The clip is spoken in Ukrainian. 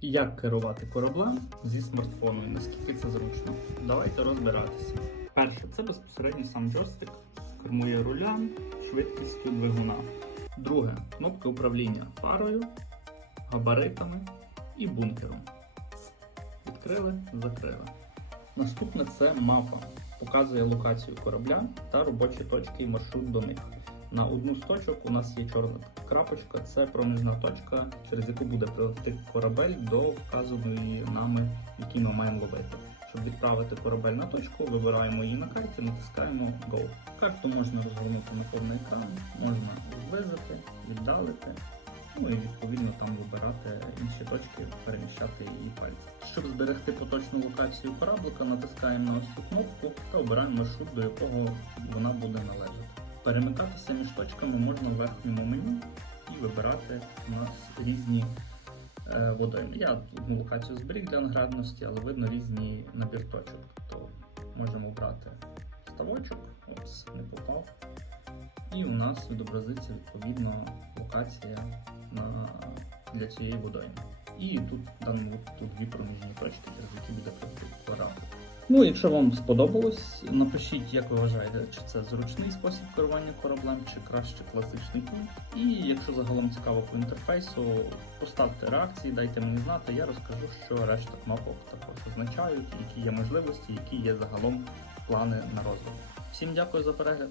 Як керувати кораблем зі смартфону і наскільки це зручно? Давайте розбиратися. Перше, це безпосередньо сам джойстик, кермує рулем, швидкістю двигуна. Друге, кнопки управління фарою, габаритами і бункером. Відкрили, закрили. Наступне це мапа. Показує локацію корабля та робочі точки і маршрут до них. На одну з точок у нас є чорна крапочка, це проміжна точка, через яку буде прилетіти корабель до вказаної нами, який ми маємо ловити. Щоб відправити корабель на точку, вибираємо її на карті, натискаємо Go. Карту можна розгорнути на повний екран, можна зблизити, віддалити. Ну і відповідно там вибирати інші точки, переміщати її пальцем. Щоб зберегти поточну локацію кораблика, натискаємо на ось цю кнопку та обираємо маршрут, до якого вона буде належати. Перемикатися між точками можна в верхньому меню і вибирати у нас різні е, водойми. Я одну локацію зберіг для наглядності, але видно різні набір точок. То можемо обрати ставочок, опс, не попав. І у нас відобразиться відповідно локація на, для цієї водойми. І тут в даному випадку дві проміжні точки, через які буде. Ну, якщо вам сподобалось, напишіть, як ви вважаєте, чи це зручний спосіб керування кораблем, чи краще класичний пульт. І якщо загалом цікаво по інтерфейсу, поставте реакції, дайте мені знати, я розкажу, що решта кнопок також означають, які є можливості, які є загалом плани на розвиток. Всім дякую за перегляд.